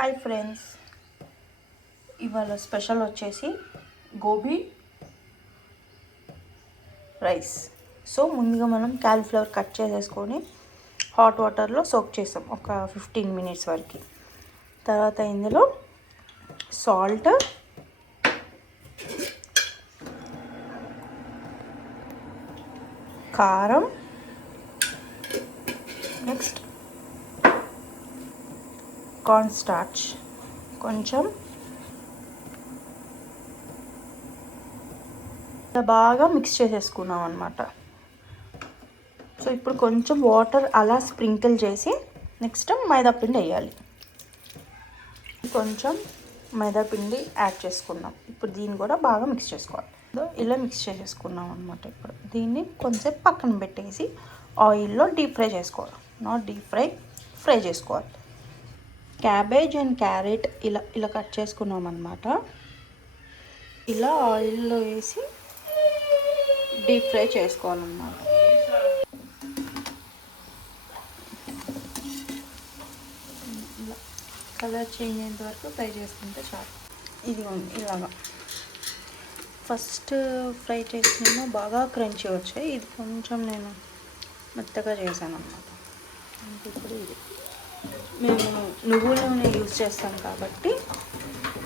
Hi friends, ఇవాళ special వచ్చేసి gobi rice. So ముందుగా మనం క్యాలీఫ్లవర్ కట్ చేసేసుకొని హాట్ వాటర్లో సోక్ చేసాం ఒక 15 మినిట్స్ వరకు. తర్వాత ఇందులో సాల్ట్, కారం, నెక్స్ట్ కార్న్ స్టార్చ్ కొంచెం బాగా మిక్స్ చేసేసుకున్నాం అన్నమాట. సో ఇప్పుడు కొంచెం వాటర్ అలా స్ప్రింకిల్ చేసి నెక్స్ట్ మైదాపిండి వేయాలి. కొంచెం మైదాపిండి యాడ్ చేసుకున్నాం. ఇప్పుడు దీన్ని కూడా బాగా మిక్స్ చేసుకోవాలి. ఇలా మిక్స్ చేసేసుకున్నాం అనమాట. ఇప్పుడు దీన్ని కొంచెం పక్కన పెట్టేసి ఆయిల్లో డీప్ ఫ్రై చేసుకోవాలి. నాట్ డీప్ ఫ్రై చేసుకోవాలి. క్యాబేజ్ అండ్ క్యారెట్ ఇలా కట్ చేసుకున్నాం అన్నమాట. ఇలా ఆయిల్లో వేసి డీప్ ఫ్రై చేసుకోవాలన్నమాట. ఇలా కలర్ చేంజ్ అయ్యేంత వరకు ఫ్రై చేసుకుంటే చాలు. ఇది ఇలాగా ఫస్ట్ ఫ్రై చేసిన బాగా క్రంచీ వచ్చాయి. ఇది కొంచెం నేను మెత్తగా చేశాను అన్నమాట. ఇప్పుడు ఇది మేము నువ్వుల నూనె యూజ్ చేస్తాం కాబట్టి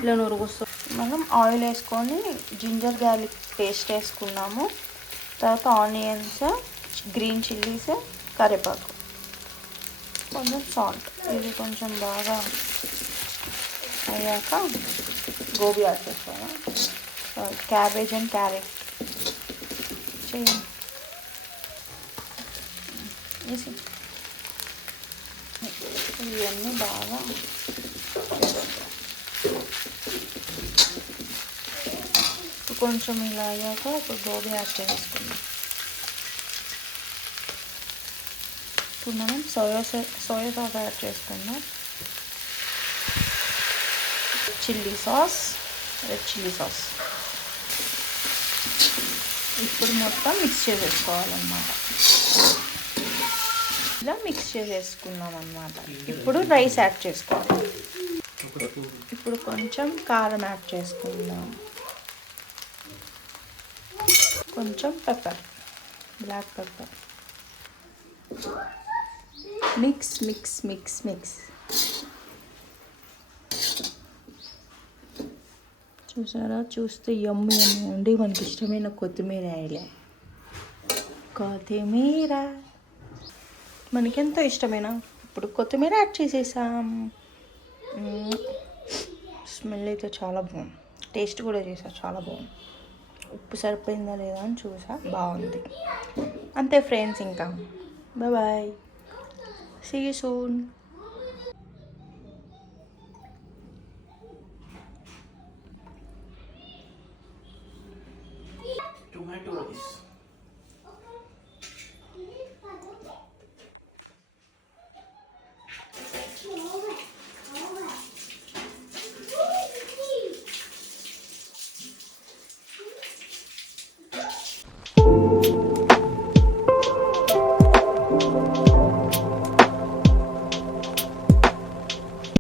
ఇలా నురుగుస్తాం. మనం ఆయిల్ వేసుకొని జింజర్ గార్లిక్ పేస్ట్ వేసుకున్నాము. తర్వాత ఆనియన్స్, గ్రీన్ చిల్లీస్, కరివేపాకు, కొంచెం సాల్ట్. ఇది కొంచెం బాగా అయ్యాక గోబీ యాడ్ చేస్తాము. క్యాబేజ్ అండ్ క్యారెట్ చేయండి. ఇవన్నీ బాగా కొంచెం ఇలా అయ్యాక ఇప్పుడు గోబీ యాడ్ చేసుకుందాం. ఇప్పుడు మనం సోయా సాస్ యాడ్ చేసుకుందాం. Chilli sauce, red chilli sauce. ఇప్పుడు మొత్తం మిక్స్ చేసేసుకోవాలన్నమాట. ఇలా మిక్స్ చేసేసుకున్నాం అన్నమాట. ఇప్పుడు రైస్ యాడ్ చేసుకోవాలి. ఇప్పుడు కొంచెం కారం యాడ్ చేసుకుందాం. కొంచెం pepper, black pepper. Mix mix mix mix. చూసారా? చూస్తే యమ్మి ఉండి మనకి ఇష్టమైన కొత్తిమీర వేయలే. కొత్తిమీర మనకెంతో ఇష్టమైన ఇప్పుడు కొత్తిమీర యాడ్ చేసేసాం. స్మెల్ అయితే చాలా బాగుంది. టేస్ట్ కూడా చేసా, చాలా బాగుంది. ఉప్పు సరిపోయిందా లేదా అని చూసా, బాగుంది. అంతే ఫ్రెండ్స్, ఇంకా bye. See you soon. tomato rice.